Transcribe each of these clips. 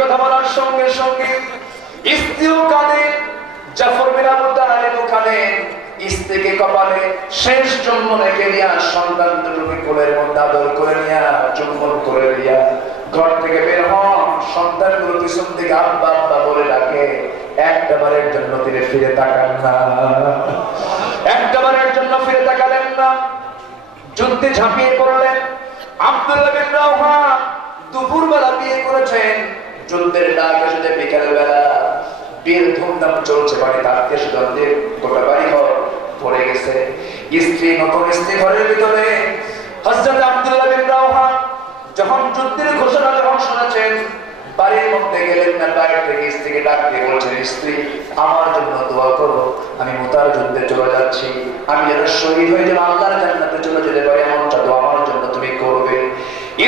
কথা বলার সঙ্গে সঙ্গে স্ত্রীও কাঁদে, জাফর বিন আবু তালেবও কাঁদেন। স্ত্রীকে কপালে শেষ জন্ম রেখে দিয়া সন্তান দুটোকে কোলের মধ্যে আদর করে নিয়া চুম্বন করে দিয়া ঘর থেকে বের হন। সন্তানগুলো পিছন থেকে আব্বা আব্বা বলে ডাকে, একটাবারের জন্য তিনি ফিরে তাকান না, একটাবারের জন্য ফিরে তাকালেন না। যুদ্ধে ঝাঁপিয়ে পড়লেন। আব্দুল্লাহ বিন রাওহা দুপুরবেলা বিয়ে করেছেন, যুদ্ধের ডাক এসেছে বিকেল বেলা। বিয়ের ধুমধাম চলছে, বাড়িতে আত্মীয় স্বজনদের গোটা বাড়ি ঘর পড়ে গেছে। স্ত্রী, নতুন স্ত্রী ঘরের ভিতরে। হযরত আব্দুল্লাহ বিন রাওহা যখন যুদ্ধের ঘোষণা যখন শুনেছেন, বাড়ির মধ্যে গেলেন না, বাইরে থেকে স্ত্রীকে ডাক দিয়ে বলছেন, স্ত্রী আমার জন্য দোয়া করো, আমি মুতার যুদ্ধে চলে যাচ্ছি, আমি যেন শহীদ হয়ে যেন আল্লাহর জান্নাতে চলে যেতে পারি, এমনটা দোয়া আমার জন্য তুমি করবে।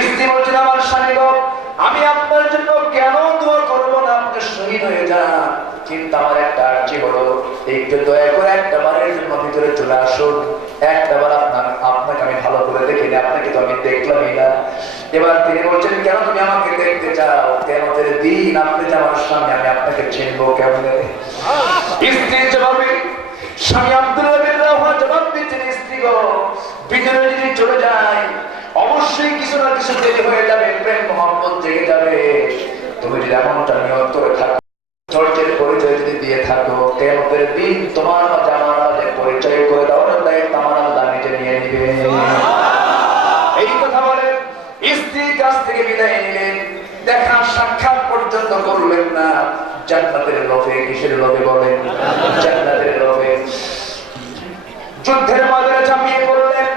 স্ত্রী বলছেন, আমার স্বামী গো, আমি আপনার জন্য কেন দোয়া করবো না, আপনি শহীদ হয়ে যান, কিন্তু আমার একটা আর্জি হলো, একটু দয়া করে একটা বারের জন্য ভিতরে চলে আসুন, একটা বার আপনাকে আমি ভালো করে দেখিনি, আপনাকে তো আমি দেখলামই না। এবার তিনি বলছেন, কেন তুমি আমাকে দেখতে চাও, কিয়ামতের দিন আপনি যে আমার স্বামী, আমি আপনাকে চিনবো কেমনে? স্ত্রীর জবাবে স্বামী আব্দুল্লাহ বিন রাওহা জবাব দিচ্ছেন, স্ত্রী গো, ভিতরে যদি চলে যায় অবশ্যই কিছু না কিছু দেরি হয়ে যাবে, প্রেম মোহাম্মত জেগে যাবে। তুমি যদি এমনটা নিয়ত করে থাকো, ধৈর্যের পরিচয় যদি দিয়ে থাকো, কিয়ামতের দিন তোমার মাঝে আমার মাঝে পরিচয় করে দেওয়ার দায়িত্ব আমার আল্লাহ নিজে নিয়ে নিবে। এই কথা বলে স্ত্রীর কাছ থেকে বিদায় নিলেন। দেখা সাক্ষাৎ পর্যন্ত করলেন না। জান্নাতের লোভে, কিসের লোভে বলেন? জান্নাতের লোভে। যুদ্ধের ময়দানে ঝাঁপিয়ে পড়লেন।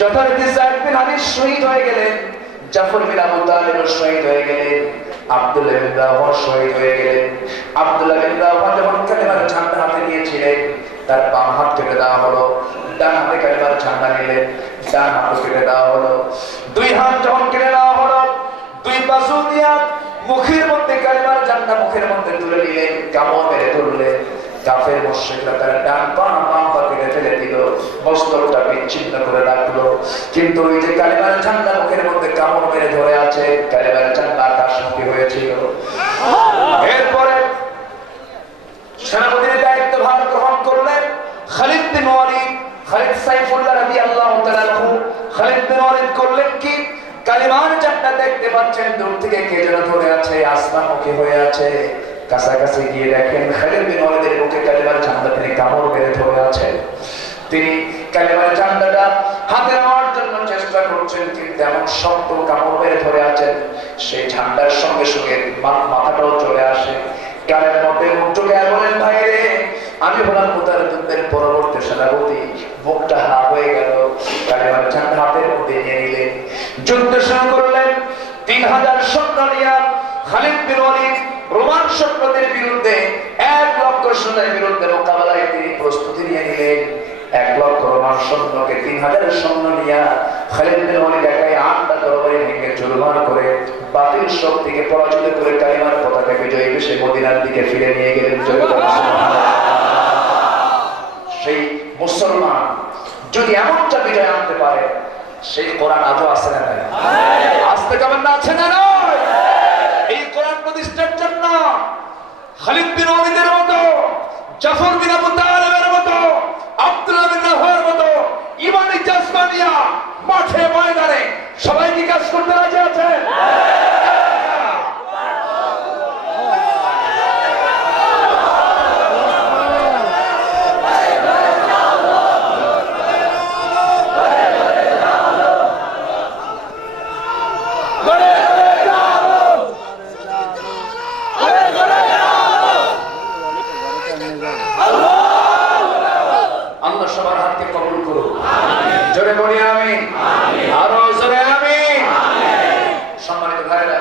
যথারীতি যায়েদ বিন হারিস শহীদ হয়ে গেলেন, জাফর বিন আবু তালেব শহীদ হয়ে গেলেন, আব্দুল্লাহ বিন রাওহা শহীদ হয়ে গেলেন। আব্দুল্লাহ বিন রাওহা যখন কালেমার ঝান্ডা হাতে নিয়েছিলেন, তার বাম হাত কেটে দেওয়া হলো, ডান হাতে কালেমার ঝান্ডা নিলেন, ডান হাত কেটে দেওয়া হলো। দুই হাত যখন কেটে দেওয়া হলো, দুই পাশু দিয়া মুখের মধ্যে কালেমার ঝান্ডা মুখের মধ্যে তুলে নিলেন, কামড় মেরে তুললেন। কাফের মুশরিকরা তার ডান পা বাম পা কেটে ফেলে দিল, বস্ত্রটা বিচ্ছিন্ন করে রাখলো, কিন্তু ওই যে কালেমার ঝান্ডা মুখের মধ্যে কামড় মেরে ধরে আছে, কালেমার ঝান্ডা আকাশমুখী হয়েছিল। এরপরে সেনাপতির দায়িত্ব ভার গ্রহণ করলেন খালিদ বিন ওয়ালিদ। খালিদ সাইফুল্লাহ রাদিয়াল্লাহু তাআলা আনহু। খালিদ বিন ওয়ালিদ করলেন কি, কালেমার ঝান্ডা দেখতে পাচ্ছেন দূর থেকে কে যেন ধরে আছে, আসমানমুখী হয়ে আছে। কাছাকাছি গিয়ে দেখেন খালিদ বিন ওয়ালিদের বুকে কালেমার ঝান্ডা তিনি কামড় মেরে ধরে আছেন। তিনি কালেমার ঝান্ডাটা হাতে নেওয়ার জন্য চেষ্টা করছেন, কিন্তু এমন শক্ত কামড় মেরে ধরে আছেন, সেই ঝান্ডার সঙ্গে সঙ্গে মাথাটাও চলে আসে। গালের মধ্যে মুখ ঢুকে বলেন, ভাই রে, আমি হলাম মুতার যুদ্ধের পরবর্তী সেনাপতি। মুখটা হা হয়ে গেল, কালেমার ঝান্ডা হাতের মধ্যে নিয়ে নিলেন, যুদ্ধ শুরু করলেন। 3000 সৈন্য নিয়ে খালিদ বিন ওয়ালিদ রোমান সৈন্যদের বিরুদ্ধে 1 লক্ষ সৈন্যের বিরুদ্ধে মোকাবেলায় তিনি প্রস্তুতি নিয়ে নিলেন। 1 লক্ষ রোমান সৈন্যকে 3000 সৈন্য নিয়ে খালিদ বিন ওয়ালিদ একাই 8টা তরবারি ভেঙে চুরমার করে বাতিল শক্তিকে পরাজিত করে কালিমার পতাকা বিজয়ী বেশে মদিনার দিকে ফিরে নিয়ে গেলেন। সেই মুসলমান যদি এমনটা বিজয় আনতে পারে, সেই কোরআন আজও আছে না নাই? আসতে কেমন না আছে না নয়? এই কোরআন প্রতিষ্ঠার জন্য খালিদ বিন ওয়ালিদের মতো, জাফর বিন আবু তালেবের মতো, আব্দুল্লাহ বিন রাওহার মতো ইমানি জাজমানিয়া মাঠে ময়দানে সবাই কি কাজ করতে রাজি আছেন? আল্লাহ সবার হাতকে কবুল করুন। জোরে বলি আমিন। আরো জোরে আমিন। সম্মানিত ভাইরা,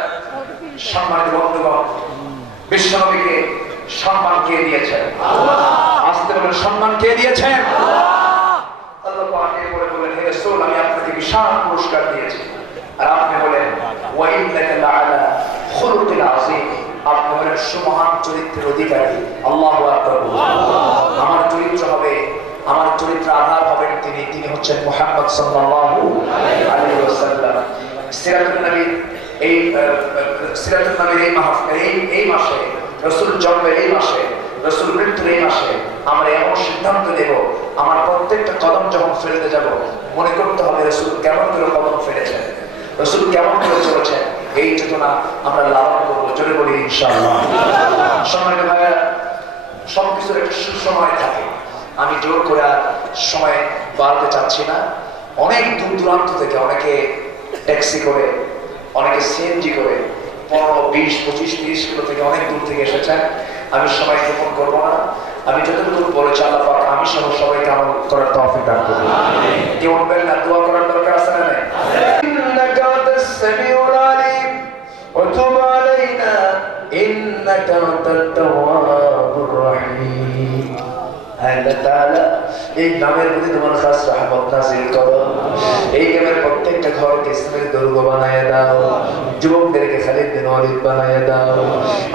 সম্মানিত বন্ধুগণ, বিশ্বনবীকে সম্মান কে দিয়েছেন? আসতে বলে সম্মান কে দিয়েছেন? আল্লাহ পাকে বলে বলেন, হে রাসূল, আমি আপনাকে বিশাল পুরস্কার দিয়েছি। আর আপনি বলেন, ওয়া ইন্নাকা লাআলা খুলুকিন আযীম, আপনি হলেন সুমহান চরিত্রের অধিকারী। আল্লাহু আকবার। আমার চরিত্র হবে, আমার চরিত্র আধার হবেন তিনি হচ্ছেন মুহাম্মদ সাল্লাল্লাহু আলাইহি ওয়াসাল্লাম। সিরাতুন নবী এই সিরাতুন নবীর এই মাসে, রাসূল জন্মের এই মাসে, রাসূল মৃত্যুর এই মাসে আমরা এমন সিদ্ধান্ত নেব, আমার প্রত্যেকটা কদম যখন ফেলতে যাব মনে করতে হবে রাসূল কেমন করে কদম ফেলেছেন, রাসূল কেমন করে চলেছেন। এই চেতনা আমরা লালন করবো, জোরে বলি ইনশাআল্লাহ। সম্মানিত ভাইরা, সবকিছুর একটা সুসময় থাকে। আমি জোর করে আর সময় বাড়াতে চাচ্ছি না। অনেক দূর দূরান্ত থেকে, অনেকে ট্যাক্সি করে, অনেকে সিএনজি করে 15, 20, 25, 30 কিলো থেকে অনেক দূর থেকে এসেছেন। আমি সময় ক্ষেপণ করবো না। আমি যতটুকু বলেছি আল্লাহ পাক আমি সহ সবাইকে আমল করার তৌফিক দান করুন। কেউ বলবেন না দোয়া করার দরকার আছে না? নাই? ইন্নাকা আনতাস সামিউল আলিম ওয়া তুব আলাইনা ইন্নাকা আনতাত তাওয়াবুর রহিম। আল্লাহ তাআলা এই নামের প্রতি তোমার খাস রহমত নাযিল করো। এই নামের প্রত্যেকটা ঘরকে ইসলামের দুর্গ বানায় দাও, যুবকদেরকে খালিদ বিন ওয়ালিদ বানায় দাও।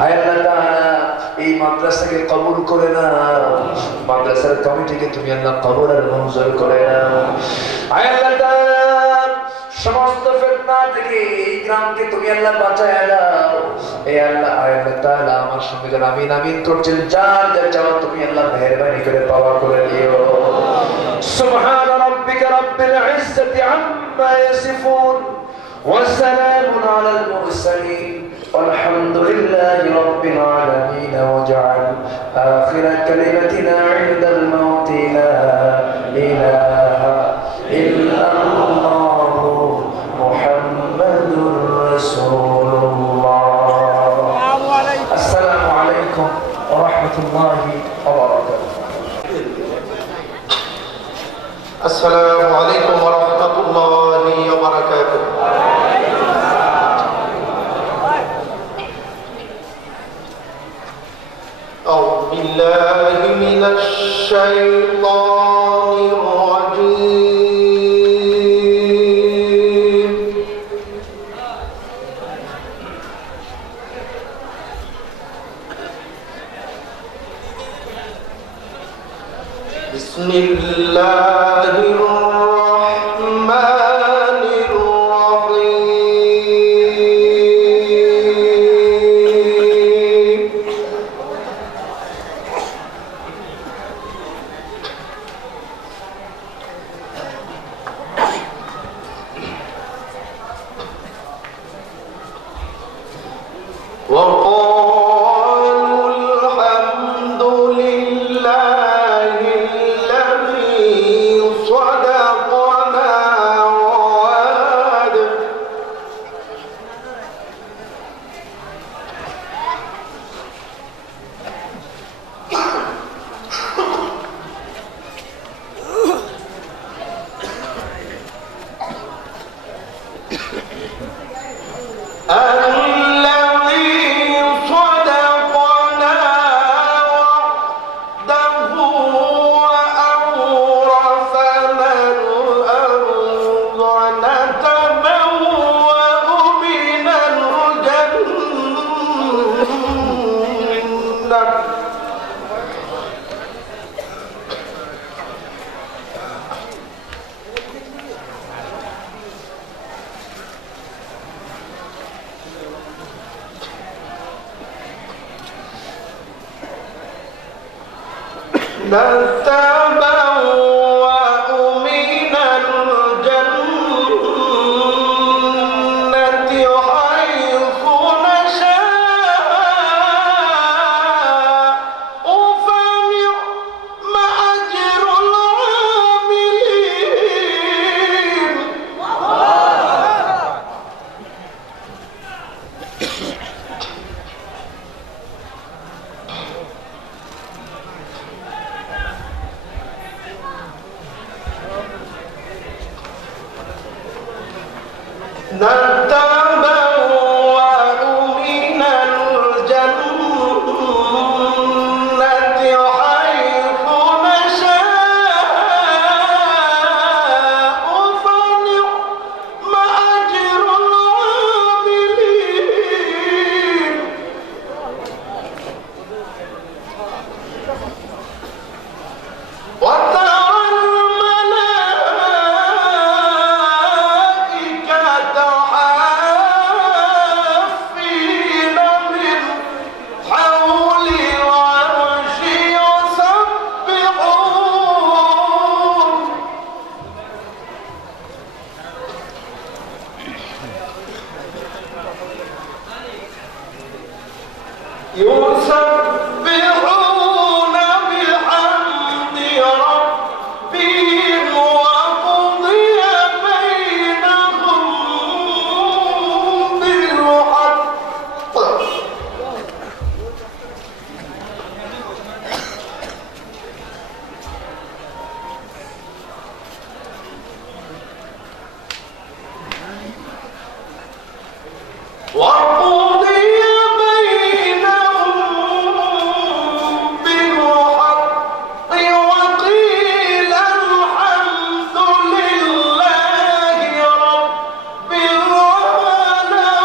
আল্লাহ তাআলা এই মাদ্রাসাকে কবুল করে নাও, মাদ্রাসার কমিটিকে তুমি আল্লাহ কবুল আর মঞ্জুর করে নাও। আল্লাহ তাআলা সমস্ত ফিতনা থেকে এই গ্রামকে তুমি আল্লাহ বাঁচায় দাও। এই আল্লাহ তাআলা আমার সঙ্গে যারা আমিন আমিন করছেন, যার যার চাওয়া তুমি আল্লাহ মেহেরবানি করে পাওয়া করে দিও। সুবহান রাব্বিকা রাব্বিল ইজ্জাতি আম্মা ইয়াসিফুন ওয়া সালামুন আলাল মুরসালিন walhamdulillahi rabbil alamin waj'al akhir kalimatina 'inda al-maut la ilaha illa Allah Muhammadur Rasulullah. Assalamu alaikum wa rahmatullahi wa barakatuh. Assalamu alaikum wa rahmatullahi wa barakatuh. أعوذ بالله من الشيطان الرجيم. بسم الله الرحمن الرحيم. وقالوا الحمد لله الذي صدقنا وعده نتبوأ من الجنة حيث نشاء فنعم أجر العاملين. يسبحون بحمد ربهم وقضي بينهم بالحق وقضي بينهم بالحق وقيل الحمد لله رب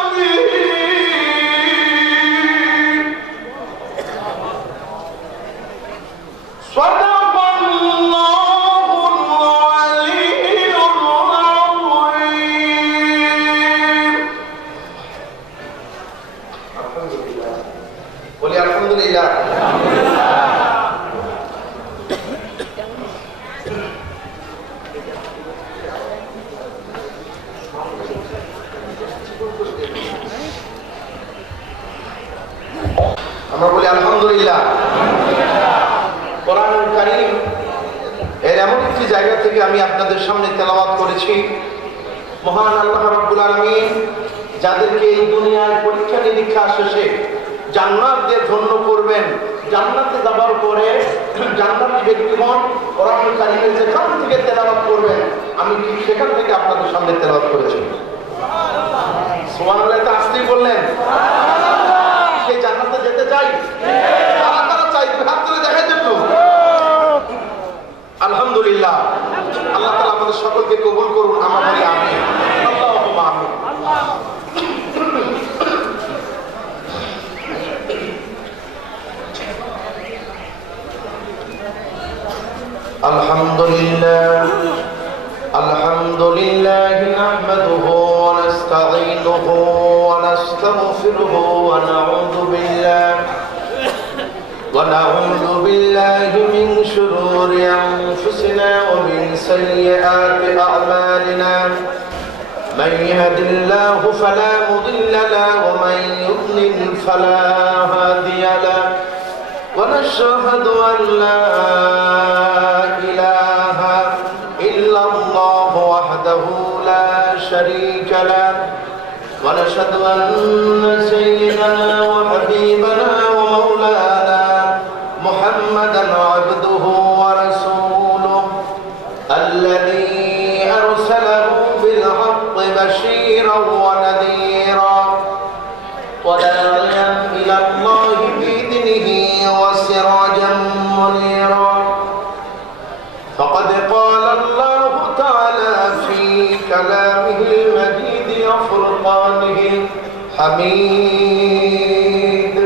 العالمين صدق الله العلي العظيم الحمد لله قولي الحمد لله আমরা বলি আলহামদুলিল্লাহ কোরআনুল কারীম এর এমন একটি জায়গা থেকে আমি আপনাদের সামনে তেলাওয়াত করেছি মহান আল্লাহ রাব্বুল আলামিন যাদেরকে এই দুনিয়ার পরীক্ষা নিরীক্ষা শেষে জান্নাত দিয়ে ধন্য করবেন জান্নাতে যাবার পরে জান্নাতি ব্যক্তিগণ কোরআনুল কারীমের যেখান থেকে তেলাওয়াত করবেন আমি ঠিক সেখান থেকে আপনাদের সামনে তেলাওয়াত করেছি সুবহানাল্লাহ তা আসতেই বললেন কে জান্নাতে যেতে চাই কারা কারা চাই হাত তুলে দেখাই দেব আলহামদুলিল্লাহ আল্লাহ তাআলা আমাদের সকলকে কবুল করুন আমরা বলি আমিন আল্লাহুম্মা আমিন الحمد لله نحمده ونستعينه ونستغفره ونعوذ بالله من شرور أنفسنا ومن سيئات أعمالنا من يهد الله فلا مضل له ومن يضلل فلا هادي له ونشهد أن لا إله إلا الله وحده لا شريك له ونشهد أن سيدنا وحبيبنا ومولانا محمدا عبده ورسوله الذي أرسله بالحق بشيرا ونذيرا وداعيا إلى الله بإذنه وسراجا منيرا فقد قال الله تعالى في كلامه المجيد وفرقانه الحميد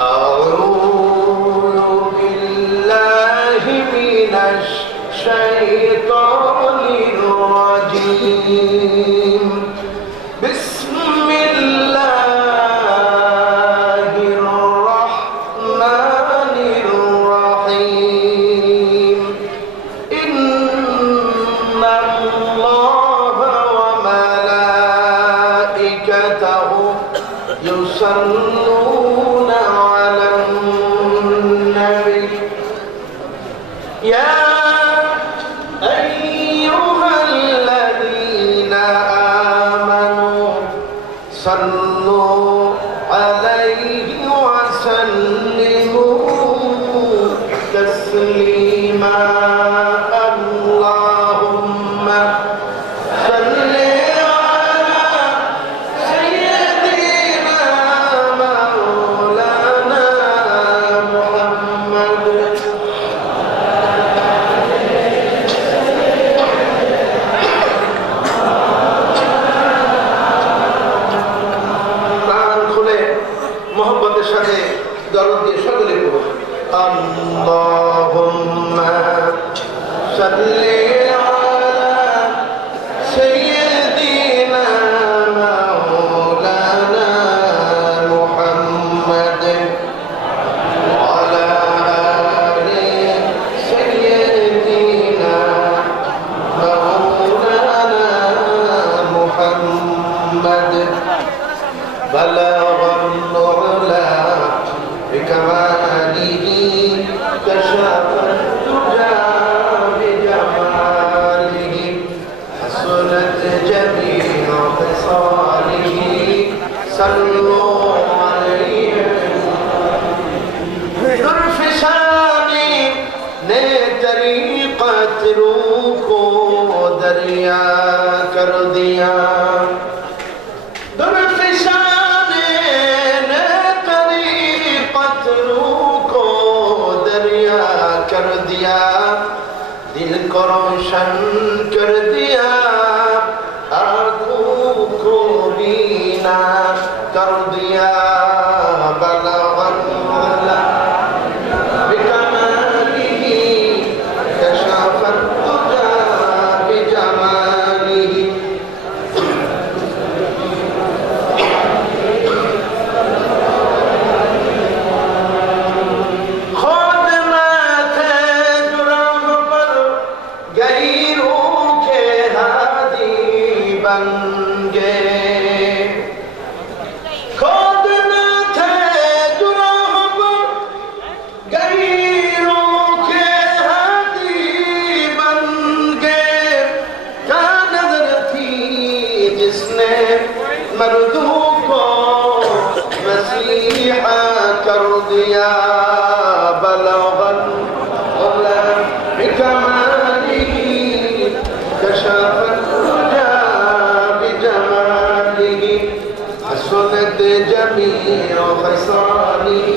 أعوذ بالله من الشيطان الرجيم بسم الله الرحمن الرحيم إن الله وملائكته يصلون على النبي يا أيها الذين آمنوا صلوا عليه وسلموا تسليما اللهم صل على سيدنا مولانا محمد প্রাণ খুলে মোহব্বতের সাথে দরদ দিয়ে সকলে পড়ুন আল্লাহুম্মা সাল্লি আলা সাইয়্যিদিনা মাওলানা মুহাম্মাদ ওয়া আলা আলি সাইয়্যিদিনা মাওলানা মুহাম্মাদ بلغ بلغ النعلا بكماله كشف الدجى بجماله حسنت جميع خصاله صلوا عليه درفشانی نے طریقت روح کو دریا کر دیا درفشانی نے طریقت روح کو دریا کر دیا دل کو روشن کر دیا آنکھوں کو بینا کر دیا بلغ العلا بکماله کشف الدجى بجماله خود نہ تھے جرم پر غیروں کے ہادی بن گئے خود نہ تھے جرم پر غیروں کے ہادی بن گئے کیا نظر تھی جس نے مردوں کو مسیحا کر دیا بلغ العلا بکماله كشف الدجى بجماله حسنت جميع خصاله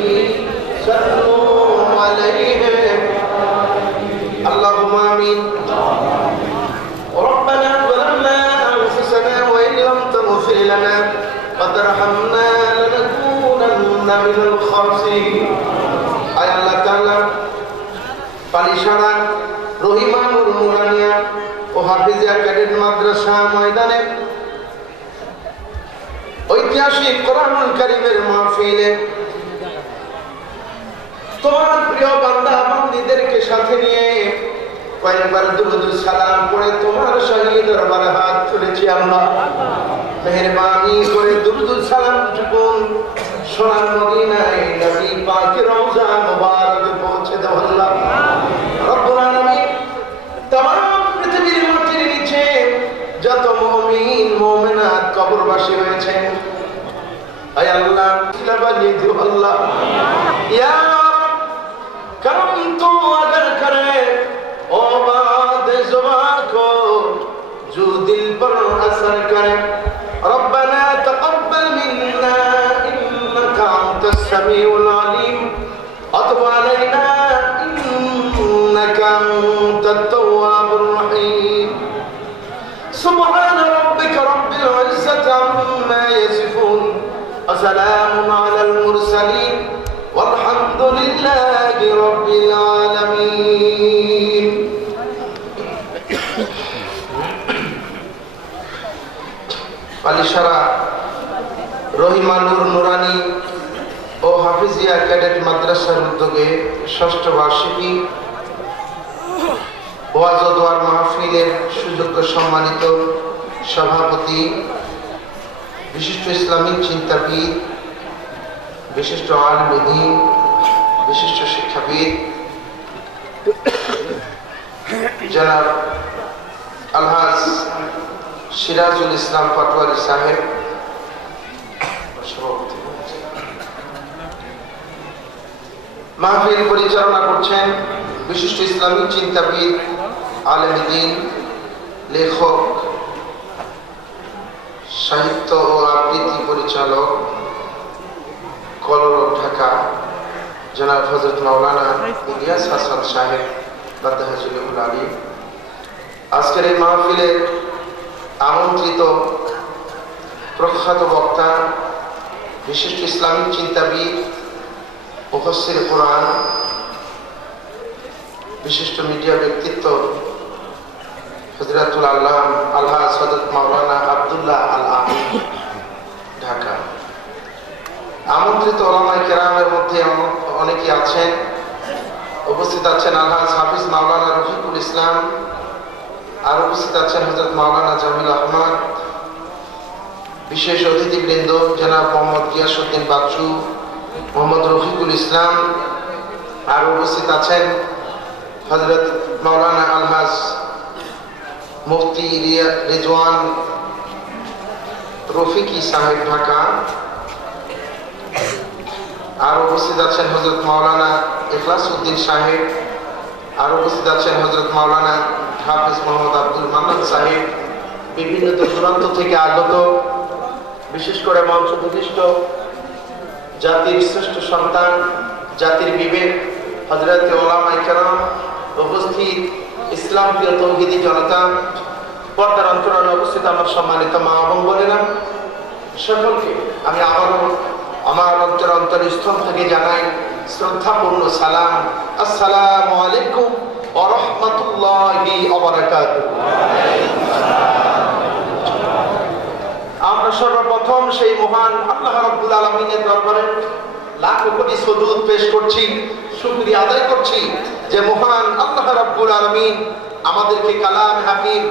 صلوا عليه اللهم آمين ربنا ظلمنا أنفسنا وإن لم تغفر لنا وترحمنا لنكونن من الخاسرين আয় আল্লাহ তাআলা পালিশারা রহিমানুর নুরানিয়া ও হাফিজিয়া ক্যাডেট মাদ্রাসা ময়দানে ঐতিহাসিক কোরআনুল কারীমের মাহফিলে তোমার প্রিয় বান্দা বান্দীদেরকে সাথে নিয়ে কয়েকবার দুরূদ সালাম পড়ে তোমার শাহী দরবারে হাত তুলেছি আল্লাহ মেহেরবানি করে দুরূদ সালাম টুকুন সোনার মদিনায় নবী পাকের রওজা মুবারকে পৌঁছে দাও আল্লাহ রব্বুল আলামিন तमाम পৃথিবীর মাটির নিচে যত মুমিন মুমিনাত কবরবাসী হয়েছেন আয় আল্লাহ সিলা বানিয়ে দিও আল্লাহ ইয়া करम तो अगर करे ओ बात जुबां को जो दिल पर असर करे रब्बना तक़ब्बल मिन्ना इन्नका अंतस समीउल अलीम वतुब अलैना इन्नका अंतत तव्वाबुर रहीम सुब्हान रब्बिका रब्बिल इज्जति अम्मा यसिफून व सलामुन अलल मुरसलीन والحمد لله رب العالمين পালিশারা রহিমানুর নুরানি ও হাফিজিয়া ক্যাডেট মাদ্রাসার উদ্যোগে ষষ্ঠ বার্ষিকী ওয়াজ ও দোয়ার মাহফিলের সুযোগ্য সম্মানিত সভাপতি বিশিষ্ট ইসলামিক চিন্তাবিদ বিশিষ্ট আলেম দ্বীন বিশিষ্ট শিক্ষাবিদ জনাব আলহাজ সিরাজুল ইসলাম পাটোয়ারি সাহেব মাহফিল পরিচালনা করছেন বিশিষ্ট ইসলামিক চিন্তাবিদ আলেম দ্বীন লেখক সাহিত্য ও আবৃত্তি পরিচালক কলরব ঢাকা জনাব হযরত মাওলানা ইলিয়াস হাসান সাহেব বাদাহাজুল আলী আজকের এই মাহফিলে আমন্ত্রিত প্রখ্যাত বক্তা বিশিষ্ট ইসলামিক চিন্তাবিদ মুফাসসির কোরআন বিশিষ্ট মিডিয়া ব্যক্তিত্ব হযরতুল আল্লাম আলহাজ হযরত মাওলানা আব্দুল্লাহ আল আমিন ঢাকা আমন্ত্রিত ওলামায়ে কেরামের মধ্যে অনেকে আছেন উপস্থিত আছেন আলহাজ হাফিজ মাওলানা রফিকুল ইসলাম আর উপস্থিত আছেন হযরত মাওলানা জামিল আহমদ বিশেষ অতিথিবৃন্দ জনাব মোহাম্মদ গিয়াসউদ্দিন বাচ্চু, মোহাম্মদ রফিকুল ইসলাম, আর উপস্থিত আছেন হযরত মাওলানা আলহাজ মুফতি রিজওয়ান রফিকি সাহেব ঢাকা, আর উপস্থিত আছেন হযরত মাওলানা ইখলাস উদ্দিন সাহেব, আর উপস্থিত আছেন হযরত মাওলানা হাফেজ মোহাম্মদ আব্দুল মান্নান সাহেব, বিভিন্ন দূরান্ত থেকে আগত, বিশেষ করে মঞ্চ প্রতিষ্ঠ জাতির শ্রেষ্ঠ সন্তান, জাতির বিবেক হযরত ওলামায়ে কেরাম, উপস্থিত ইসলাম প্রিয় তৌহিদি জনতা, পর্দার অন্তরালে উপস্থিত আমার সম্মানিত মা এবং বোনেরা, সকলকে আমি আবারও আমার অন্তরস্থল থেকে জানাই শ্রদ্ধাপূর্ণ সালাম। আসসালামু আলাইকুম ওয়া রাহমাতুল্লাহি ওয়া বারাকাতুহু। আমরা সর্বপ্রথম সেই মহান আল্লাহ রাব্বুল আলামিনের দরবারে লাখো কোটি সুজুদ পেশ করছি, শুকরিয়া আদায় করছি যে মহান আল্লাহ রাব্বুল আলামিন আমাদেরকে কালাম হাকিম,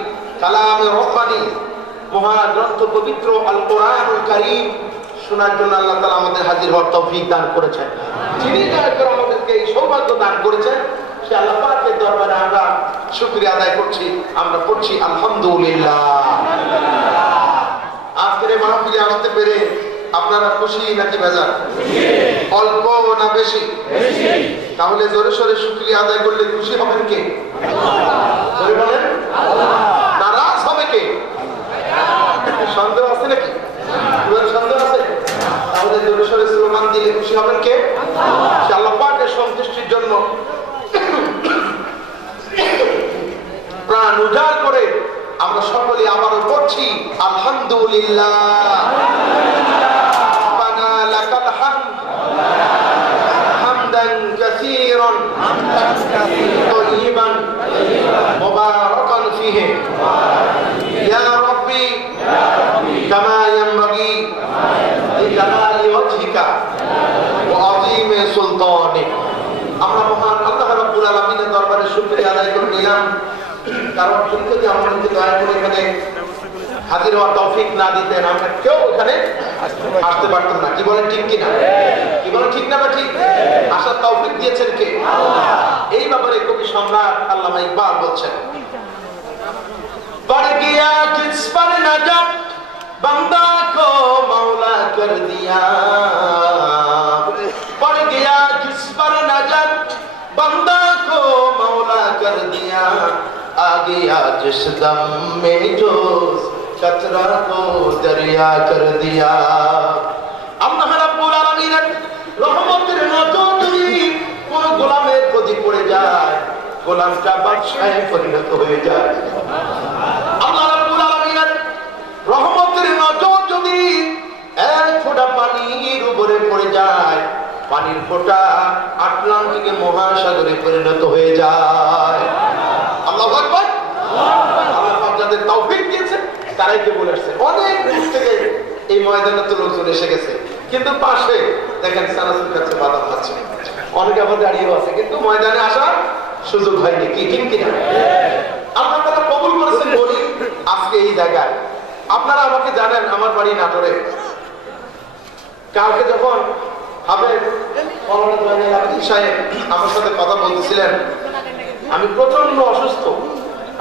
কালাম রব্বানি, মহান গ্রন্থ পবিত্র আল কোরআনুল কারীম শোনার জন্য আল্লাহ তাআলা আমাদের হাজির হওয়ার তৌফিক দান করেছেন। যিনি দয়া করে আমাদেরকে এই সৌভাগ্য দান করেছেন সে আল্লাহ পাকের দরবারে আমরা শুকরিয়া আদায় করছি। আমরা পড়ছি আলহামদুলিল্লাহ। আজকের এই মাহফিলে আসতে পেরে আপনারা খুশি নাকি বেজার? অল্প না বেশি? তাহলে জোরে সোরে শুকরিয়া আদায় করলে খুশি হবেন কে? জোরে বলেন। নারাজ হবে কে? সন্দেহ আছে নাকি? সন্দেহ আছে? তাহলে জোরে সোরে স্লোগান দিলে খুশি হবেন কে? আল্লাহ পাকের সন্তুষ্টির জন্য প্রাণ উজাড় করে আমরা সকলে আবারও পড়ছি আলহামদুলিল্লাহ। রব্বানা লাকাল হামদ হামদান কাসীরান তাইয়িবান মুবারাকান ফীহি ইয়া রাব্বি কামা ইয়ানবাগি লিজালালি ওয়াজহিকা ওয়া আযীমি সুলতানিক। আমরা মহান আল্লাহ রাব্বুল আলামিনের দরবারে শুকরিয়া আদায় করে নিলাম, কারণ তিনি যদি আমাদেরকে দয়া করে এখানে হাজির হওয়ার তৌফিক না দিতেন আমরা কেউ এখানে আসতে পারতাম না। কি বলেন ঠিক কিনা? কি বলেন ঠিক না? ঠিক। আসার তৌফিক দিয়েছেন কে? এই ব্যাপারে কবি সম্রাট আল্লামা ইকবাল বলছেন, পড় গিয়া কিস পর নজর বন্দা কো মৌলা কর দিয়া, পড় গিয়া কিস পর নজর बंदा को मौला कर दिया, आ गया जिस दम में जो कतरा को दरिया कर दिया। আল্লাহ রাব্বুল আলামিনের রহমতের নজর যদি কোন গোলামের প্রতি পড়ে যায়, গোলামটা বাদশাহে পরিণত হয়ে যায়। আল্লাহ রাব্বুল আলামিনের রহমতের নজর যদি এক ফোঁটা পানির উপরে পড়ে যায়, পানির ফোঁটা আটলান্টিকে মহাসাগরে পরিণত হয়ে যায়। আল্লাহু আকবার। আল্লাহ পাক যাদের তৌফিক দিয়েছে তারাই কে বলে আসছে। অনেক দূর থেকে এই ময়দানে তো লোকজন এসে গেছে, কিন্তু পাশে দেখেন সানাসুর কাছে বাদাম খাচ্ছে, অনেকে আবার দাঁড়িয়েও আছে, কিন্তু ময়দানে আসার সুযোগ হয়নি। কি ঠিক কিনা? আল্লাহ তাআলা কবুল করেছেন বলি আজকে এই জায়গায়। আপনারা আমাকে জানেন আমার বাড়ি নাটোরে। কালকে যখন আমার সাথে কথা বলতেছিলেন, আমি প্রচন্ড অসুস্থ,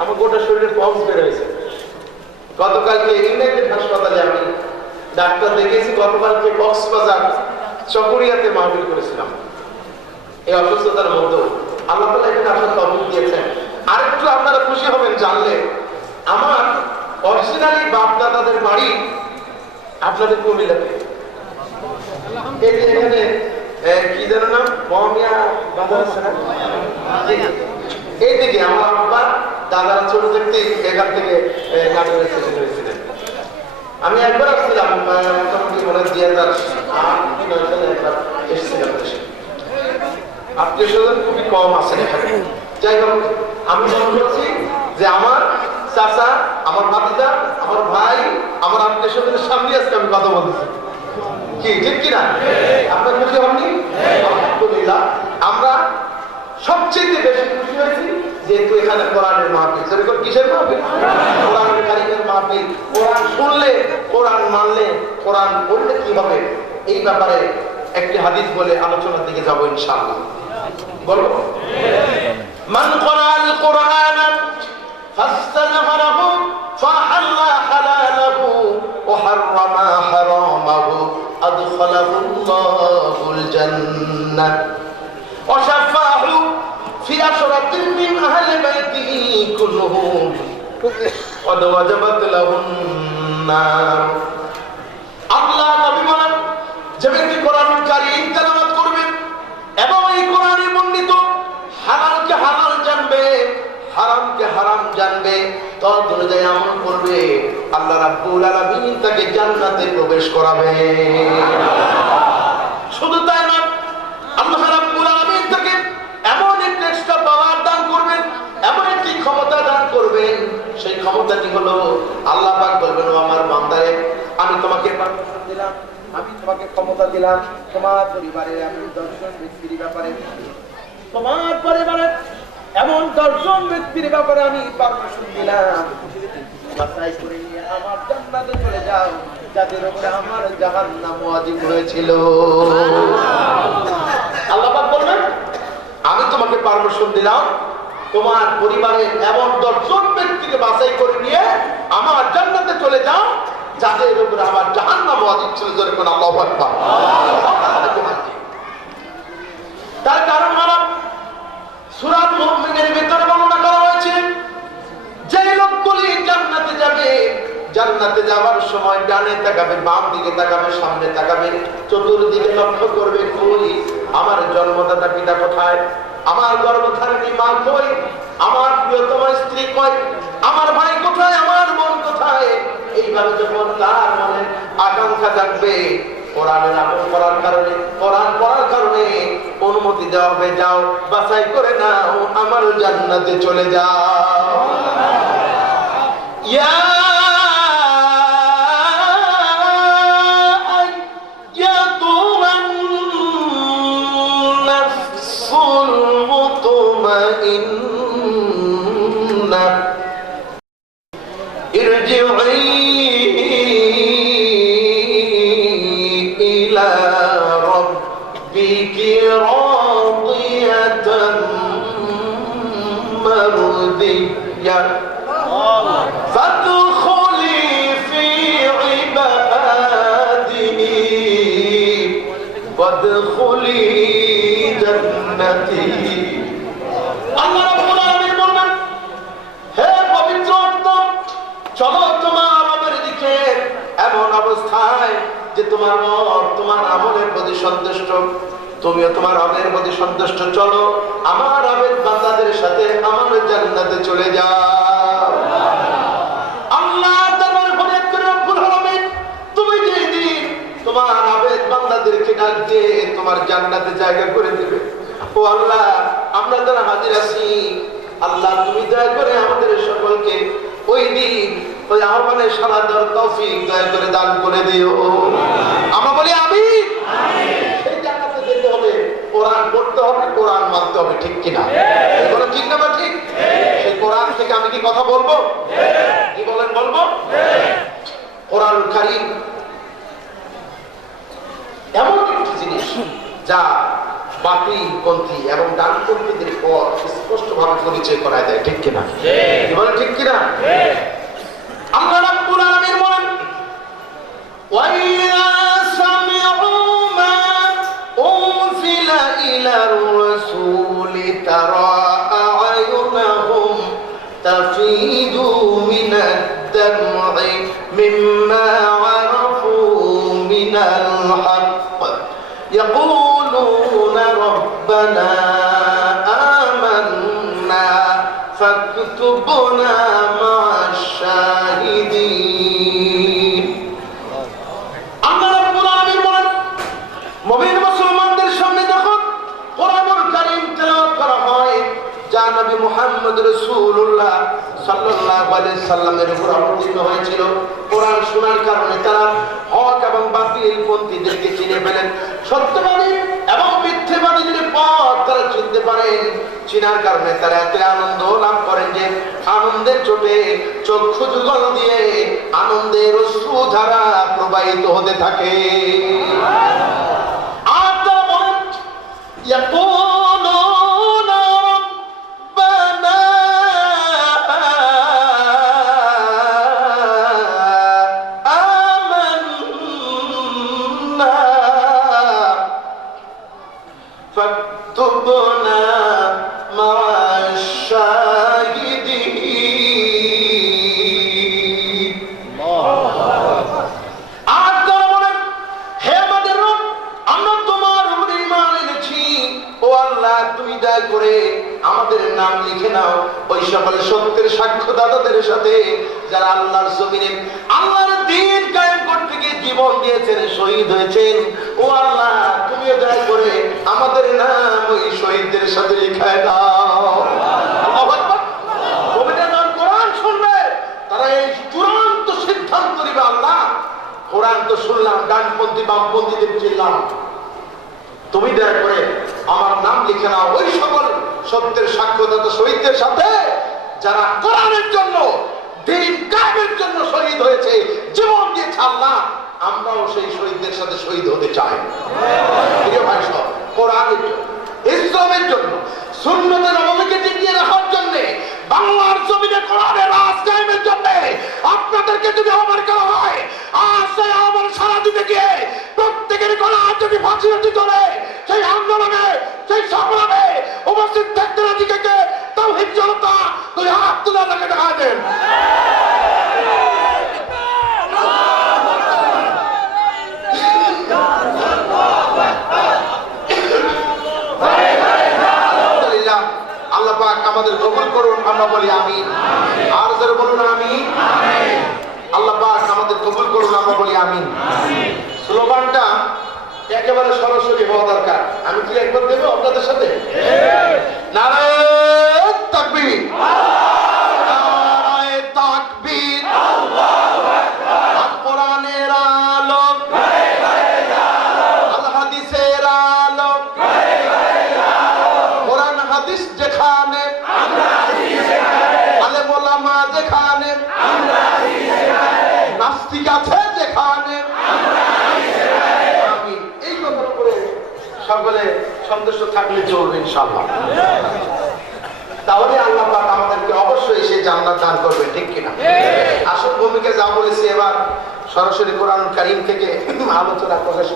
আমার গোটা শরীরে পক্স বের হয়েছে। গতকালকে ইউনাইটেড হাসপাতালে আমি ডাক্তার দেখেছি, গতকালকে কক্সবাজার চকরিয়াতে মাহফিল করেছিলাম। এই অসুস্থতার মধ্যেও আল্লাহ তাআলা এখানে আসার তৌফিক দিয়েছেন। আরেকটু আপনারা খুশি হবেন জানলে আমার অরিজিনালি বাপ দাদাদের বাড়ি আপনাদের কুমিল্লাতে। এখানে কি জানো না মহামিয়া বাবা আছে না, এইদিকে আমার আব্বা দাদারা ছোট থাকতে এখান থেকে নাটোরে সেটেল হয়েছিলেন। আমি একবার আসছিলাম মোটামুটি মনে 2008-9 সালে একবার এসেছিলাম দেশে। আত্মীয় স্বজন খুবই কম আছেন এখানে। যাই হোক, আমি মনে করছি যে আমার চাচা, আমার ভাতিজা, আমার ভাই, আমার আত্মীয় স্বজনের সামনে আজকে আমি কথা বলতেছি। কি ঠিক কিনা? আপনার খুশি হননি? আলহামদুলিল্লাহ। আমরা সবচেয়ে বেশি খুশি হয়েছি যেহেতু এখানে কোরআনের মাহফিল, সেরকম কিসের মাহফিল? কোরআনের কারিমের মাহফিল। কোরআন শুনলে, কোরআন মানলে, কোরআন পড়লে কি হবে, এই ব্যাপারে একটি হাদিস বলে আলোচনার দিকে যাবো ইনশাআল্লাহ। বলো, মান ক্বরাআল কুরআন ফাস্তাগফারাহু ফাহাল্লা হালালাহু ওয়া হাররামা হারামাহু আদখালাহুল্লাহুল জান্নাহ ওয়া শাফাহু ফি আশরাতিন মিন আহলি বাইতিহি কুল্লুহুম ওয়া ওয়াজাবাত লাহুন নার। আল্লাহ নবী বলেন, যে ব্যক্তি কোরআনুল কারীম তেলাওয়াত করবে এবং এই কোরআনে বর্ণিত হালালকে হালাল জানবে, হারামকে হারাম জানবে, তদ অনুযায়ী আমল করবে, আল্লাহ রাব্বুল আলামিন তাকে জান্নাতে প্রবেশ করাবে। শুধু তাই না, আল্লাহ রাব্বুল আলামিন তাকে এমন একটি এক্সট্রা পাওয়ার দান করবেন, এমন একটি ক্ষমতা দান করবেন, সেই ক্ষমতাটি হলো আল্লাহ পাক বলবেন, ও আমার বান্দারে, আমি তোমাকে পারমিশন দিলাম, আমি তোমাকে ক্ষমতা দিলাম, তোমার পরিবারের এমন 10 জন ব্যক্তির ব্যাপারে, তোমার পরিবারের এমন 10 জন ব্যক্তির ব্যাপারে আমি পারমিশন দিলাম, বাছাই করে নিয়ে আমার জান্নাতে চলে যাও, যাদের উপরে আমার জাহান্নাম ওয়াজিব হয়েছিল। আল্লাহ পাক বলবেন, আমি তোমাকে পারমিশন দিলাম, তোমার পরিবারের এমন 10 জন ব্যক্তিকে বাছাই করে নিয়ে আমার জান্নাতে চলে যাও, যাদের উপরে আমার জাহান্নাম ওয়াজিব ছিল। জোরে কোন আল্লাহু আকবার। তার কারণ হলো সূরা মুমিনের ভিতরে বর্ণনা করা হয়েছে, যে লোকগুলি জান্নাতে যাবে, জান্নাতে যাওয়ার সময় ডানে তাকাবে, বাম দিকে তাকাবে, সামনে তাকাবে, চতুর্দিকে লক্ষ্য করবে, কই আমার জন্মদাতা পিতা কোথায়, আমার গর্ভধারিণী মা কই, আমার প্রিয়তম স্ত্রী কই, আমার ভাই কোথায়, আমার বোন কোথায়। এইভাবে যখন তার মনে আকাঙ্ক্ষা জাগবে, কোরআনের আমল করার কারণে, কোরআন পড়ার কারণে অনুমতি দেওয়া হবে, যাও বাছাই করে নাও, আমার জান্নাতে চলে যাও। ইয়া আইয়াতুহান নাফসুল মুতমাইন্নাহ ইরজিই ইলা রাব্বিকি রাদিয়াতাম মারদিয়াহ فادخلي في عبادي وادخلي جنتي। আল্লাহ রাব্বুল আলামিন বলেন, হে পবিত্র উম্মত, চলো তোমার রবের দিকে এমন অবস্থায় যে তোমার রব তোমার আমলের প্রতি সন্তুষ্ট, তুমিও তোমার রবের প্রতি সন্তুষ্ট। চলো আমার রবের বান্দাদের সাথে আমার জান্নাতে চলে যাও। আল্লাহ তাআলা ফরিয়াদ করে রব্বুল আলামিন, তুমি যেদিন তোমার আবেদ বান্দাদেরকে ডাক দিয়ে তোমার জান্নাতে জায়গা করে দিবে, ও আল্লাহ আমরা যারা হাজির আছি, আল্লাহ তুমি দয়া করে আমাদের সকলকে ওই দিন ওই আহ্বানে সাড়া দেওয়ার তৌফিক দয়া করে দান করে দিও। আমরা বলি আমিন। সেই জান্নাতে যেতে হলে কোরআন পড়তে হবে, কোরআন মানতে হবে, ঠিক কিনা? এগুলো ঠিক না? ঠিক। সেই কোরআন থেকে আমি কি কথা বলবো? কি বলেন? বলবো। কোরআনুল কারীম এমন একটি জিনিস যা বাতিলপন্থী এবং ডানপন্থীদের পর স্পষ্টভাবে পরিচয় করা যায়, ঠিক কিনা? কি বলেন? ঠিক কিনা? আল্লাহ রাব্বুল আলামিন বলেন, ওয়াইযা সামি'ু মা উনজিলা ইলার রাসূলি তারা আ'য়ুনাহুম তাফিদু মিনাদ দাম'i মিম্মা আরাফু মিনাল হক্ক ইয়াকুলুনা রাব্বানা আমান্না ফাকতুবনা মা'আশ শাহিদিন। আল্লাহ রাব্বুল আলামিন বলেন, মুমিন মুসলমানদের সামনে যখন কোরআনুল কারীম তেলাওয়াত করা হয়, যা নবী মুহাম্মদ রাসূলুল্লাহ সাল্লাল্লাহু আলাইহি সাল্লামের উপর অবতীর্ণ হয়েছিল, কোরআন শোনার কারণে তারা হক এবং বাতিল পন্থীদেরকে চিনে ফেলেন, সত্যবাদী এবং মিথ্যাবাদীদের পথ তারা চিনতে পারেন। চিনার কারণে তারা এত আনন্দ লাভ করেন যে আনন্দের চোটে চক্ষু যুগল দিয়ে আনন্দের অশ্রুধারা প্রবাহিত হতে থাকে। আর তারা বলেন ইয়াকুলুনা রাব্বানা আমান্না ফাকতুবনা মা'আশ শাহিদিন। আর তারা বলেন, হে আমাদের রব, আমরা তোমার উপরে ঈমান এনেছি, ও আল্লাহ তুমি দয়া করে আমাদের নাম লিখে নাও ওই সকল সত্যের সাক্ষ্যদাতাদের সাথে যারা আল্লাহর জমিনে আল্লাহর দ্বীন কায়েম করতে গিয়ে জীবন দিয়েছেন, শহীদ হয়েছেন। ও আল্লাহ তুমিও দয়া করে আমাদের নাম ওই শহীদদের সাথে লিখায় দাও। আল্লাহু আকবার। মুমিনরা যখন কোরআন শুনবে তারা এই চূড়ান্ত সিদ্ধান্ত নিবে, আল্লাহ কোরআন তো শুনলাম, ডানপন্থী বামপন্থীদের চিনলাম, তুমি দয়া করে আমার নাম লিখে নাও ওই সকল সত্যের সাক্ষ্যদাতা শহীদদের সাথে যারা কোরআনের জন্য দ্বীন কায়েমের জন্য শহীদ হয়েছে, জীবন দিয়েছে। আল্লাহ আমরাও সেই শহীদদের সাথে শহীদ হতে চাই। প্রিয় ভাই সব, কোরআনের জন্য, ইসলামের জন্য, সুন্নতে নববীকে টিকিয়ে রাখার জন্য, বাংলার জমিনে কোরআনের রাজ কায়েমের জন্য আপনাদেরকে যদি আহ্বান করা হয়, আর সেই আহ্বান সারা দিতে গিয়ে প্রত্যেকের কোরআন যদি ফাঁসিরতি করে, সেই আন্দোলনে, সেই সংগ্রামে উপস্থিত থাকতে রাজি থেকে তাওহীদ জনতা দুই হাত তুলে আল্লাহকে দেখা দেন। আল্লাহ পাক আমাদের কবুল করুন, আমরা বলি আমিন। আর যারা বলুন আমিন। আল্লাহ পাক আমাদের কবুল করুন, আমরা বলি আমিন। স্লোগানটা একেবারে সরাসরি হওয়া দরকার। আমি কি একবার দেবো আপনাদের সাথে? নারায়ে তাকবীর, নারায়ে তাকবীর, আল্লাহু আকবার। কোরআনের আলো, আল হাদিসের আলো, কোরআন হাদিস যেখানে, আলেম ওলামা যেখানে, নাস্তিক আছে যেখানে, আমি এই কথার উপরে সকলে সন্তুষ্ট থাকলে চলবে ইনশাআল্লাহ। তাহলে আল্লাহ পাক আমাদেরকে অবশ্যই সেই জান্নাত দান করবে, ঠিক কিনা? আসল ভূমিকা যা বলেছি, এবার সরাসরি কোরআন কারীম থেকে আলোচনা প্রবেশ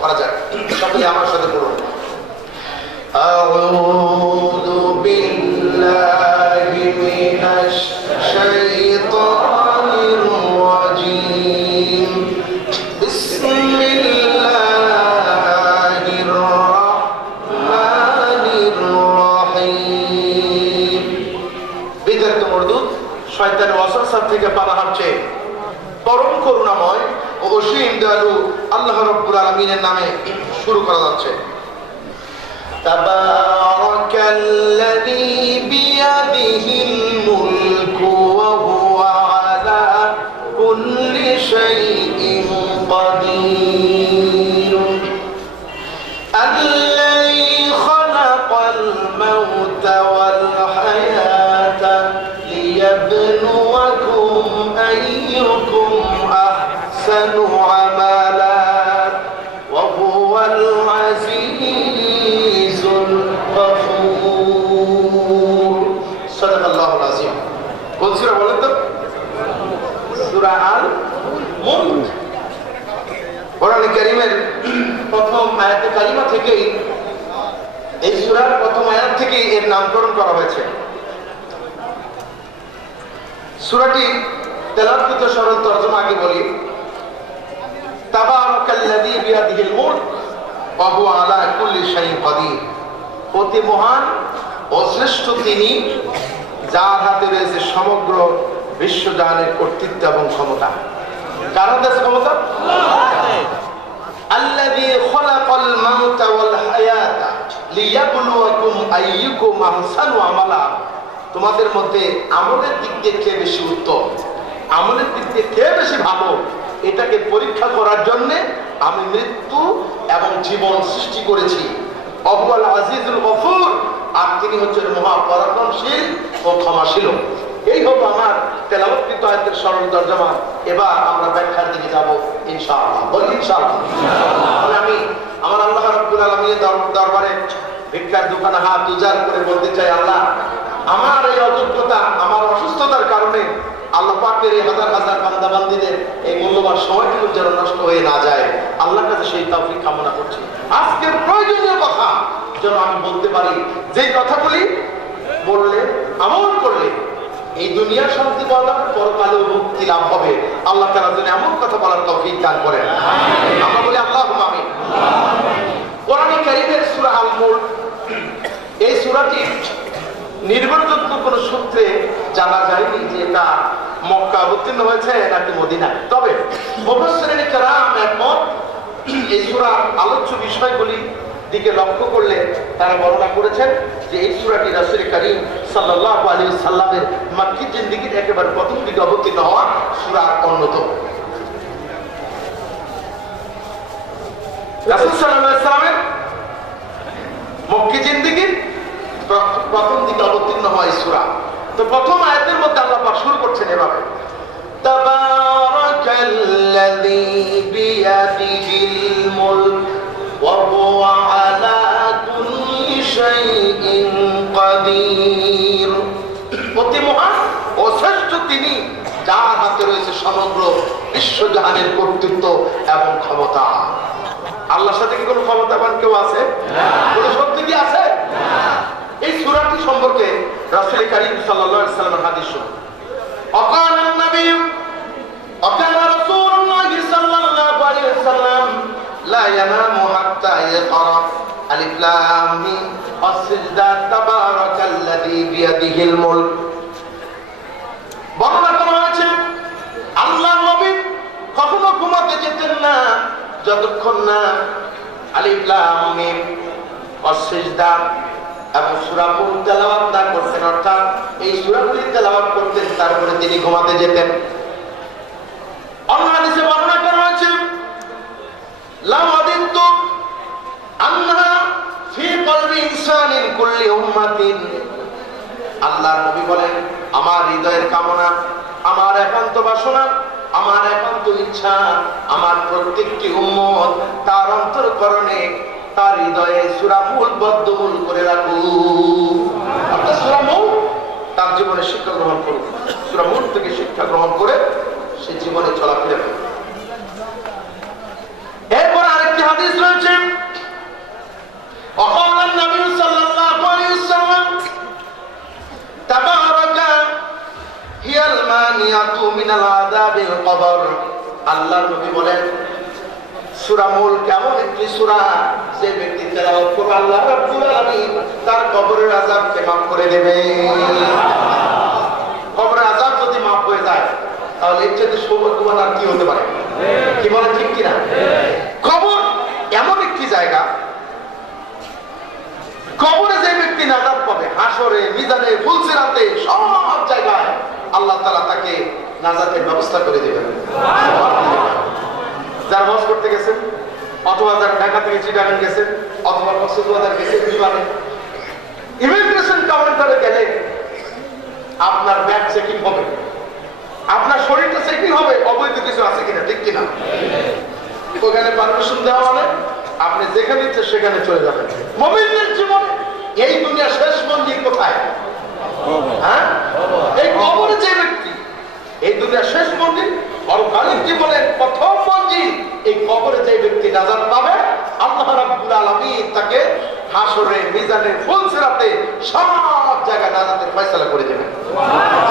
করা যায়। সকলে আমার সাথে পড়ুন। আউযু বিল্লাহি মিনাশ শাইতানির রাজীম। বিসমিল্লাহির রাহমানির রাহিম। বিদাত মরদুদ শয়তানের ওয়াসওয়াসা থেকে পানাহার চেয়ে পরম করুণাময় ও অসীম দয়ালু আল্লাহ রাব্বুল আলামিনের নামে শুরু করা যাচ্ছে। তাবারাকাল্লাযী বিয়াদিহিল মুলকু ওয়া হুয়া আলা কুল্লি শাইইন কাদির। আল্লাযী খালাকাল মাউতা ওয়াল হায়াতা লিয়াবলুয়াকুম আইয়ুকুম আহসানু আমালা ওয়া হুয়াল আজিজুল গফুর। সাদাকাল্লাহুল আযীম। কোন সূরা বলেন তো? সূরা আল মুলক। কোরআনে কারীমের প্রথম আয়াতে কারিমা থেকেই, এই সূরার প্রথম আয়াত থেকেই এর নামকরণ করা হয়েছে। সূরাটি তেলাওয়াত সরল তরজমা আগে বলি। তাবারাকাল্লাযী বিয়াদিহিল মুলক ওয়া হুয়া আলা কুল্লি শাইইন কাদির। অতি মহান ও শ্রেষ্ঠ তিনি, যার হাতে রয়েছে সমগ্র বিশ্বজাহানের কর্তৃত্ব এবং ক্ষমতা। কার হাতে আছে ক্ষমতা? আল্লাযী খালাকাল মাউতা ওয়াল হায়াতা লিয়াবলুয়াকুম আইয়ুকুম আহসানু আমালা। তোমাদের মধ্যে আমলের দিক দিয়ে কে বেশি উত্তম, আমলের দিক দিয়ে কে বেশি ভালো, এটাকে পরীক্ষা করার জন্য আমি মৃত্যু এবং জীবন সৃষ্টি করেছি। ওয়া হুয়াল আজিজুল গফুর। আর তিনি হচ্ছেন মহা পরাক্রমশীল ও ক্ষমাশীল। এই হলো আমার তেলাওয়াতকৃত আয়াতের সরল তরজমা। এবার আমরা ব্যাখ্যার দিকে যাব ইনশাআল্লাহ। বলি ইনশাআল্লাহ। তাহলে আমি আমার আল্লাহ রাব্বুল আলামিনের দরবারে ভিক্ষার দোকানে হাত উজাড় করে বলতে চাই, আল্লাহ, আমার এই অযোগ্যতা, আমার অসুস্থতার কারণে আল্লাহ পাকের এই হাজার হাজার বান্দা বান্দীদের এই মূল্যবান সময়টুকু যেন নষ্ট হয়ে না যায়, আল্লাহর কাছে সেই তৌফিক কামনা করছি। আজকের প্রয়োজনীয় কথা যেন আমি বলতে পারি, যে কথাগুলি বললে, আমল করলে এই দুনিয়ার শান্তি পাওয়া, পরকালেও মুক্তি লাভ হবে। আল্লাহ তাআলা যেন এমন কথা বলার তৌফিক দান করেন। আমরা বলি আল্লাহুম্মা আমিন। কোরআনে কারীমের সূরা আল মুলক, এই সূরাটি নির্ভরযোগ্য কোন সূত্রে জানা যায়নি যে এটা মক্কা অবতীর্ণ হয়েছে নাকি মদিনায়। তবে মুফাসসিরিন কেরাম একমত, এই সূরার আলোচ্য বিষয়গুলি দিকে লক্ষ্য করলে তারা বর্ণনা করেছেন যে এই সূরাটি রাসূল কারীম সাল্লাল্লাহু আলাইহি ওয়াসাল্লামের মক্কি জিন্দেগীর একেবারে প্রথম দিকে অবতীর্ণ হওয়া সূরার অন্যতম। রাসূল সাল্লাল্লাহু আলাইহি ওয়াসাল্লামের মক্কি জিন্দেগীর প্রথম দিকে অবতীর্ণ হয় সূরা। তো প্রথম আয়াতের মধ্যে আল্লাহ পাক শুরু করছেন এভাবে, তাবারাকাল্লাযী বিয়াদিহিল মুলক ওয়া হুয়া আলা কুল্লি শাইইন কাদির। অতি মহান ও শ্রেষ্ঠ তিনি, যার হাতে রয়েছে সমগ্র বিশ্বজাহানের কর্তৃত্ব এবং ক্ষমতা। আল্লাহর সাথে কি কোনো ক্ষমতাবান কেউ আছে? কোনো শক্তি কি আছে? এই সূরাটি সম্পর্কে রাসূল কারীম সাল্লাল্লাহু আলাইহি ওয়াসাল্লাম হাদিস শুনুন। অকানা নবী অকানা রাসূলুল্লাহ সাল্লাল্লাহু আলাইহি ওয়াসাল্লাম লা ইয়ানামু হাত্তা ইয়াকরা আলিফ লাম মিম ওয়াস-সিজদা তাবারাকাল্লাযী বিয়াদিহিল মুলক। বর্ণনা করা হয়েছে আল্লাহর নবী কখনো ঘুমাতে যেতেন না যতক্ষণ না আলিফ লাম মিম ওয়াস-সিজদা এবং সূরা মুলক তেলাওয়াত না করতেন, অর্থাৎ এই সূরাগুলি তেলাওয়াত করতেন, তারপরে তিনি ঘুমাতে যেতেন। অন্য হাদিসে বর্ণনা করা হয়েছে লা ওয়াদিনতু আন্না ফি কলবি ইনসানিন কুল্লি উম্মাতিন। আল্লাহর নবী বলেন, আমার হৃদয়ের কামনা, আমার একান্ত বাসনা, আমার একান্ত ইচ্ছা, আমার প্রত্যেকটি উম্মত তার অন্তরকরণে, তার হৃদয়ে সূরা মুলক বদ্ধমূল করে রাখুন। অর্থাৎ সূরা মুলক তার জীবনে শিক্ষা গ্রহণ করুন, সূরা মুলক থেকে শিক্ষা গ্রহণ করে সে জীবনে চলাফেরা করুন। এরপর আরেকটি হাদিস রয়েছে, وقال النبي صلى الله عليه وسلم تبارك هي المانعة من العذاب القبر। আল্লাহর নবী বলেন, সূরা মুলক এমন একটি সূরা, যে ব্যক্তি তেলাওয়াত করবে আল্লাহ রাব্বুল আলামিন তার কবরের আযাবকে maaf করে দেবেন। কবরের আযাব যদি maaf হয়ে যায়, তাহলে এর চেয়ে সৌভাগ্যবান আর কি হতে পারে? কি বলেন, ঠিক কিনা? কবর এমন একটি জায়গা, কবরে যে ব্যক্তি নাজাত পাবে, হাসরে, মিজানে, ফুলসিরাতে, সব জায়গায় আল্লাহ তাআলা তাকে নাজাতের ব্যবস্থা করে দেবেন। যারা হজ করতে গেছেন, অথবা যারা ঢাকা থেকে চিটাগাং গেছেন, অথবা কক্সবাজার গেছেন বিমানে, ইমিগ্রেশন কাউন্টারে গেলে আপনার ব্যাগ চেকিং হবে, আপনার শরীরটা চেকিং হবে, অবৈধ কিছু আছে কিনা, ঠিক কিনা? ওখানে পারমিশন দেওয়া মানে আপনি যেখানে ইচ্ছে সেখানে চলে যাবেন। মুমিনের জীবনে এই দুনিয়া শেষ মঞ্জিল কোথায়? হ্যাঁ, এই কবরে যে ব্যক্তি, এই দুনিয়া শেষ মঞ্জিল, পরকালীন জীবনের প্রথম মঞ্জিল, এই কবরে যে ব্যক্তি নাজাত পাবে, আল্লাহ রাব্বুল আলামিন তাকে হাসরে, মিজানে, ফুলসিরাতে সব জায়গায় নাজাতের ফয়সালা করে দেবেন।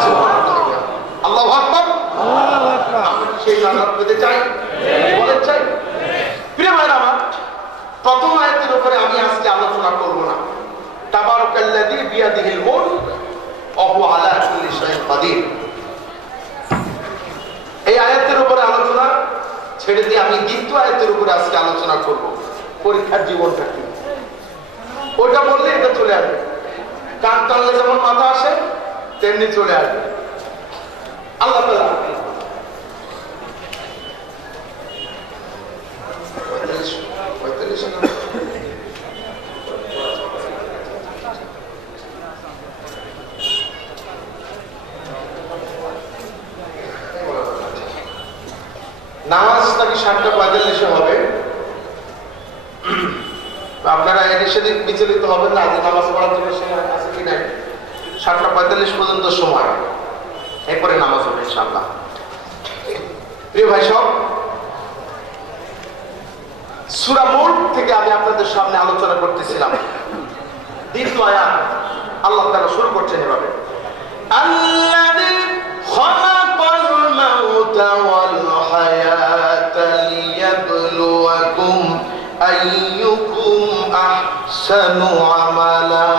সুবহানাল্লাহ, আল্লাহু আকবার। আমরা সেই নাজাত পেতে চাই, বলেন চাই? প্রিয় ভাইরা আমার, প্রথম আয়াতের উপরে আমি আজকে আলোচনা করব না। তাবারাকাল্লাযী বিয়াদিহিল মুলক ওয়া হুয়া আলা কুল্লি শাইইন কাদির। এই আয়াতের উপরে আলোচনা ছেড়ে দিয়ে আমি দ্বিতীয় আয়াতের উপরে আজকে আলোচনা করব, পরীক্ষার জীবনটা কি। ওটা বললে এটা চলে আসবে, কান টানলে যেমন মাথা আসে তেমনি চলে আসবে। আল্লাহ তাআলা আপনারা এদিক সেদিক বিচলিত হবেন না যে নামাজ পড়ার জন্য সময় আছে কি নাই। 7:45 পর্যন্ত সময়, এরপরে নামাজ হবে ইনশাআল্লাহ। প্রিয় ভাই সব, সূরা মুলক থেকে আমি আপনাদের সামনে আলোচনা করতেছিলাম। দ্বিতীয় আয়াত আল্লাহ তাআলা শুরু করছেন এভাবে, আল্লাযী খালাকাল মাউতা ওয়াল হায়াতা লিয়াবলুয়াকুম আইয়ুকুম আহসানু আমালা।